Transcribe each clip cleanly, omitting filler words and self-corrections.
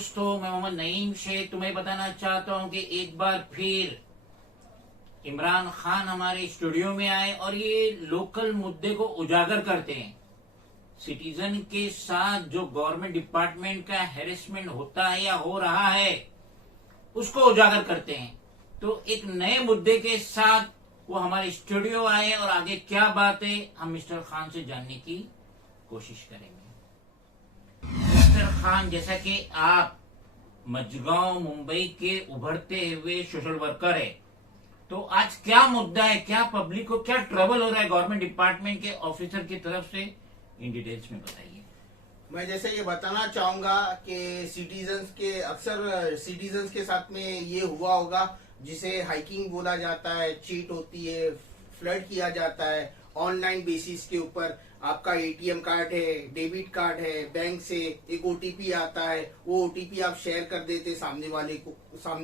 दोस्तों, मैं मोहम्मद नईम शेख तुम्हें बताना चाहता हूं कि एक बार फिर इमरान खान हमारे स्टूडियो में आए और ये लोकल मुद्दे को उजागर करते हैं। सिटीजन के साथ जो गवर्नमेंट डिपार्टमेंट का हैरेसमेंट होता है या हो रहा है उसको उजागर करते हैं। तो एक नए मुद्दे के साथ वो हमारे स्टूडियो आए और आगे क्या बात है हम मिस्टर खान से जानने की कोशिश करेंगे। मिस्टर खान, जैसा कि आप मजगांव मुंबई के उभरते हुए सोशल वर्कर है, तो आज क्या मुद्दा है, क्या पब्लिक को क्या ट्रबल हो रहा है गवर्नमेंट डिपार्टमेंट के ऑफिसर की तरफ से, इन डिटेल्स में बताइए। मैं जैसे ये बताना चाहूंगा कि सिटीजन्स के साथ में ये हुआ होगा जिसे हाइकिंग बोला जाता है, चीट होती है, फ्लड किया जाता है ऑनलाइन बेसिस के ऊपर। आपका एटीएम कार्ड है, डेबिट कार्ड है, बैंक से एक ओटीपी आता है, वो ओटीपी आप शेयर कर देते सामने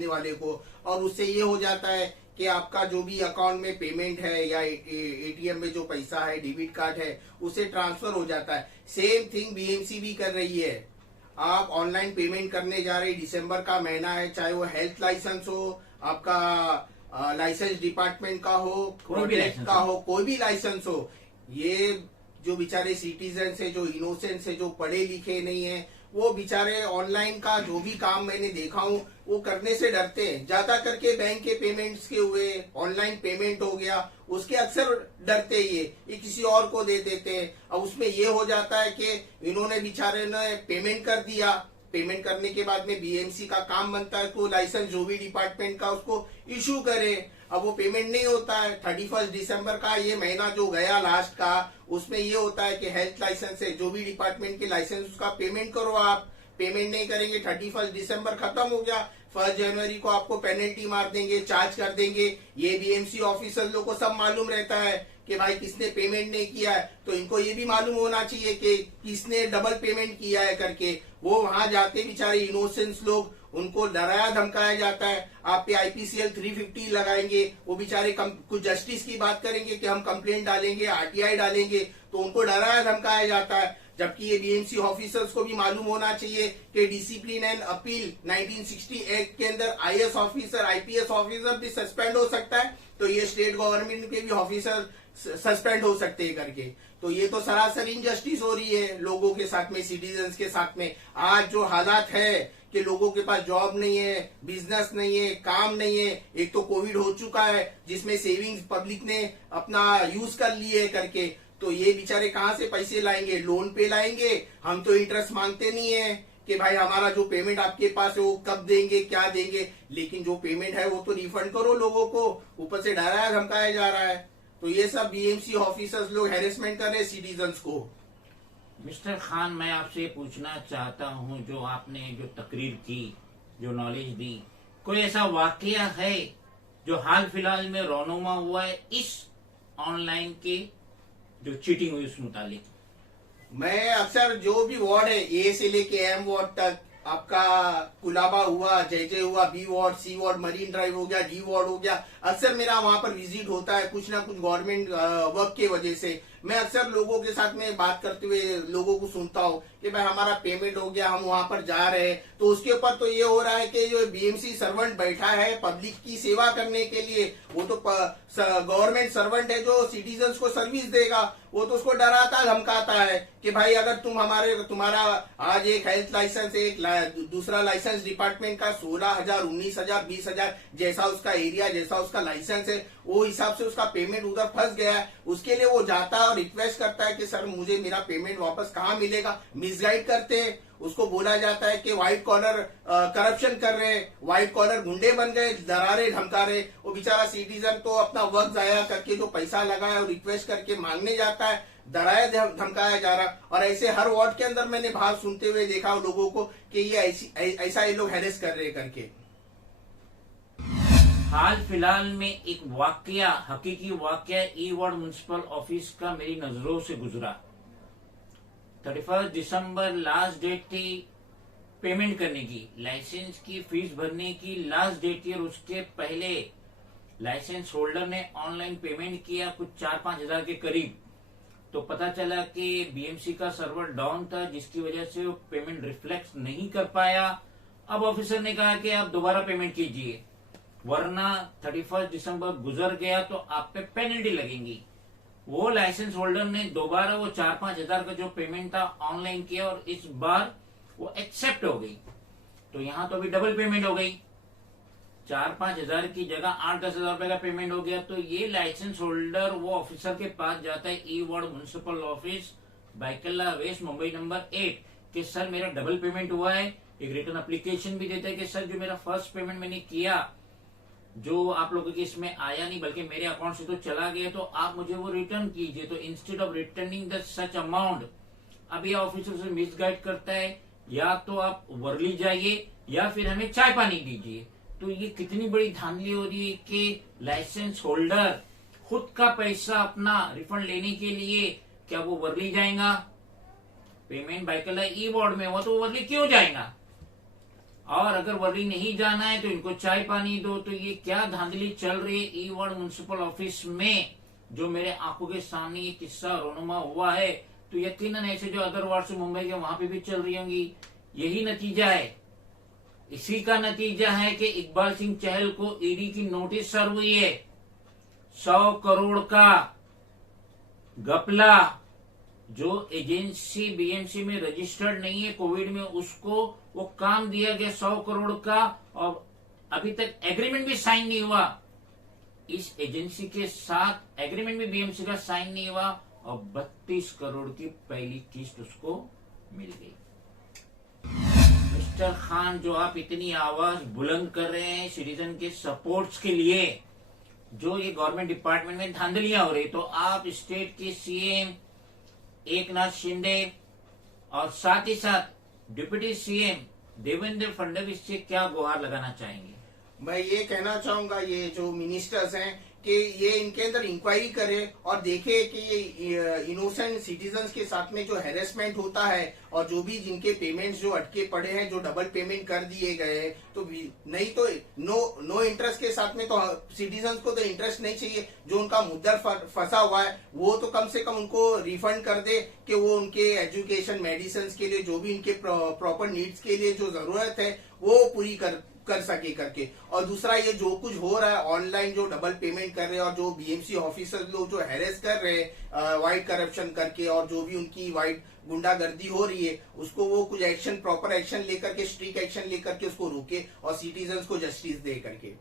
वाले को और उससे ये हो जाता है कि आपका जो भी अकाउंट में पेमेंट है या एटीएम में जो पैसा है, डेबिट कार्ड है, उसे ट्रांसफर हो जाता है। सेम थिंग बीएमसी भी कर रही है। आप ऑनलाइन पेमेंट करने जा रहे, दिसंबर का महीना है, चाहे वो हेल्थ लाइसेंस हो, आपका लाइसेंस डिपार्टमेंट का हो, प्रोडक्ट का हो, कोई भी लाइसेंस हो, ये जो बेचारे सिटीजन है, जो इनोसेंस है, जो पढ़े लिखे नहीं है, वो बेचारे ऑनलाइन का जो भी काम मैंने देखा हूँ वो करने से डरते हैं। ज्यादा करके बैंक के पेमेंट्स के हुए, ऑनलाइन पेमेंट हो गया, उसके अक्सर डरते ही ये किसी और को दे देते हैं। अब उसमें ये हो जाता है कि इन्होंने बेचारे ने पेमेंट कर दिया, पेमेंट करने के बाद में बीएमसी का काम बनता है तो लाइसेंस जो भी डिपार्टमेंट का उसको इशू करे। अब वो पेमेंट नहीं होता है। 31 दिसंबर का ये महीना जो गया लास्ट का, उसमें ये होता है कि हेल्थ लाइसेंस है, जो भी डिपार्टमेंट के लाइसेंस उसका पेमेंट करो। आप पेमेंट नहीं करेंगे, 31 दिसंबर खत्म हो गया, 1 जनवरी को आपको पेनल्टी मार देंगे, चार्ज कर देंगे। ये बीएमसी ऑफिसर लोग को सब मालूम रहता है कि भाई किसने पेमेंट नहीं किया है, तो इनको ये भी मालूम होना चाहिए कि किसने डबल पेमेंट किया है करके। वो वहां जाते बेचारे इनोसेंस लोग, उनको डराया धमकाया जाता है। आप पे आईपीसीएल 350 लगाएंगे, वो बेचारे कुछ जस्टिस की बात करेंगे कि हम कंप्लेंट डालेंगे, आरटीआई डालेंगे, तो उनको डराया धमकाया जाता है। जबकि ये बीएमसी ऑफिसर्स को भी मालूम होना चाहिए कि डिसिप्लिन एंड अपील 1960 एक्ट के अंदर आईएएस ऑफिसर, आईपीएस ऑफिसर भी सस्पेंड हो सकता है, तो ये स्टेट गवर्नमेंट के भी ऑफिसर सस्पेंड हो सकते हैं करके। तो ये तो सरासर इनजस्टिस हो रही है लोगों के साथ में, सिटीजन्स के साथ में। आज जो हालात है कि लोगों के पास जॉब नहीं है, बिजनेस नहीं है, काम नहीं है, एक तो कोविड हो चुका है जिसमें सेविंग्स पब्लिक ने अपना यूज कर ली है करके, तो ये बेचारे कहाँ से पैसे लाएंगे? लोन पे लाएंगे। हम तो इंटरेस्ट मांगते नहीं है कि भाई हमारा जो पेमेंट आपके पास है वो कब देंगे, क्या देंगे, लेकिन जो पेमेंट है वो तो रिफंड करो लोगों को, ऊपर से डराया धमकाया जा रहा है। तो ये सब बीएमसी ऑफिसर्स लोग हैरेसमेंट कर रहे हैं सिटीजन्स को। मिस्टर खान, मैं आपसे पूछना चाहता हूं, जो आपने जो तकरीर की, जो नॉलेज दी, कोई ऐसा वाकया है जो हाल फिलहाल में रोनुमा हुआ है इस ऑनलाइन के जो चीटिंग हुई उस मुतालिक? मैं अक्सर जो भी वार्ड है, ए से लेके एम वार्ड तक, आपका कुलाबा हुआ, जय हुआ, बी वार्ड, सी वार्ड, मरीन ड्राइव हो गया, डी वार्ड हो गया, अक्सर मेरा वहां पर विजिट होता है कुछ ना कुछ गवर्नमेंट वर्क के वजह से। मैं अक्सर लोगों के साथ में बात करते हुए लोगों को सुनता हूँ कि भाई हमारा पेमेंट हो गया, हम वहां पर जा रहे हैं, तो उसके ऊपर तो ये हो रहा है कि जो बीएमसी सर्वेंट बैठा है पब्लिक की सेवा करने के लिए, वो तो गवर्नमेंट सर्वेंट है जो सिटीजन्स को सर्विस देगा, वो तो उसको डराता धमकाता है कि भाई अगर तुम्हारा आज एक हेल्थ लाइसेंस, एक दूसरा लाइसेंस डिपार्टमेंट का 16,000, 19,000, 20,000 जैसा उसका एरिया, जैसा उसका लाइसेंस है, वो हिसाब से उसका पेमेंट उधर फंस गया है, उसके लिए वो जाता है और रिक्वेस्ट करता है कि सर मुझे मेरा पेमेंट वापस कहाँ मिलेगा। मिसगाइड करते हैं, उसको बोला जाता है कि व्हाइट कॉलर करप्शन कर रहे हैं, व्हाइट कॉलर गुंडे बन गए, डरा रहे, धमका रहे। वो बेचारा सिटीजन तो अपना वक्त जाया करके जो पैसा लगाया और रिक्वेस्ट करके मांगने जाता है, डराया धमकाया जा रहा। और ऐसे हर वार्ड के अंदर मैंने बाहर सुनते हुए देखा लोगों को कि ये ऐसा ये लोग हैरेस कर रहे करके। हाल फिलहाल में एक वाकया, हकीकी वाकया ई वार्ड म्युनिसिपल ऑफिस का मेरी नजरों से गुजरा। 31 दिसंबर लास्ट डेट थी पेमेंट करने की, लाइसेंस की फीस भरने की लास्ट डेट थी, और उसके पहले लाइसेंस होल्डर ने ऑनलाइन पेमेंट किया कुछ 4-5 हजार के करीब। तो पता चला कि बीएमसी का सर्वर डाउन था, जिसकी वजह से वो पेमेंट रिफ्लेक्ट नहीं कर पाया अब ऑफिसर ने कहा कि आप दोबारा पेमेंट कीजिए, वरना 31 दिसंबर गुजर गया तो आप पे पेनल्टी लगेंगी। वो लाइसेंस होल्डर ने दोबारा वो 4-5 हजार का जो पेमेंट था ऑनलाइन किया और इस बार वो एक्सेप्ट हो गई। तो यहाँ तो अभी डबल पेमेंट हो गई, 4-5 हजार की जगह 8-10 हजार रुपए का पेमेंट हो गया। तो ये लाइसेंस होल्डर वो ऑफिसर के पास जाता है, E ward municipal office, Byculla west, Mumbai number 8, कि सर मेरा डबल पेमेंट हुआ है। एक रिटर्न एप्लीकेशन भी देता है कि सर जो मेरा फर्स्ट पेमेंट मैंने किया जो आप लोगों के इसमें आया नहीं बल्कि मेरे अकाउंट से तो चला गया, तो आप मुझे वो रिटर्न कीजिए। तो instead of returning the such amount, अब ये ऑफिसर से मिसगाइड करता है, या तो आप वर्ली जाइए या फिर हमें चाय पानी दीजिए। तो ये कितनी बड़ी धांधली हो रही है कि लाइसेंस होल्डर खुद का पैसा अपना रिफंड लेने के लिए क्या वो वर्ली जाएगा? पेमेंट बाइकल्ला ई वार्ड में हुआ तो वो वर्ली क्यों जाएगा? और अगर वर्ली नहीं जाना है तो इनको चाय पानी दो। तो ये क्या धांधली चल रही है ई वार्ड म्युनिसिपल ऑफिस में, जो मेरे आंखों के सामने ये किस्सा रोनुमा हुआ है। तो यकीनन ऐसे जो अदर वार्ड से मुंबई के वहां पे भी चल रही होंगी। यही नतीजा है, इसी का नतीजा है कि इकबाल सिंह चहल को ईडी की नोटिस सर्व हुई है। 100 करोड़ का घपला, जो एजेंसी बीएमसी में रजिस्टर्ड नहीं है कोविड में, उसको वो काम दिया गया 100 करोड़ का, और अभी तक एग्रीमेंट भी साइन नहीं हुआ। इस एजेंसी के साथ एग्रीमेंट भी बीएमसी का साइन नहीं हुआ और 32 करोड़ की पहली किस्त उसको मिल गई। मिस्टर खान, जो आप इतनी आवाज बुलंद कर रहे हैं सिटीजन के सपोर्ट्स के लिए, जो ये गवर्नमेंट डिपार्टमेंट में धांधलियां हो रही, तो आप स्टेट के सीएम एकनाथ शिंदे और साथ ही साथ डिप्टी सीएम देवेंद्र फडणवीस से क्या गुहार लगाना चाहेंगे? मैं ये कहना चाहूंगा, ये जो मिनिस्टर्स हैं कि ये इनके अंदर इंक्वायरी करे और देखे कि ये इनोसेंट सिटीजन्स के साथ में जो हैरेसमेंट होता है और जो भी जिनके पेमेंट्स जो अटके पड़े हैं, जो डबल पेमेंट कर दिए गए हैं, तो नहीं तो नो इंटरेस्ट के साथ में तो सिटीजन्स को तो इंटरेस्ट नहीं चाहिए। जो उनका मुद्दर फंसा हुआ है वो तो कम से कम उनको रिफंड कर दे कि वो उनके एजुकेशन, मेडिसिन के लिए, जो भी उनके प्रॉपर नीड्स के लिए जो जरूरत है वो पूरी कर सके करके। और दूसरा, ये जो कुछ हो रहा है ऑनलाइन, जो डबल पेमेंट कर रहे हैं और जो बीएमसी ऑफिसर लोग जो हैरेस कर रहे हैं वाइट करप्शन करके, और जो भी उनकी वाइट गुंडागर्दी हो रही है, उसको वो कुछ एक्शन, प्रॉपर एक्शन लेकर के, स्ट्रिक्ट एक्शन लेकर के उसको रोके और सिटीजन्स को जस्टिस दे करके।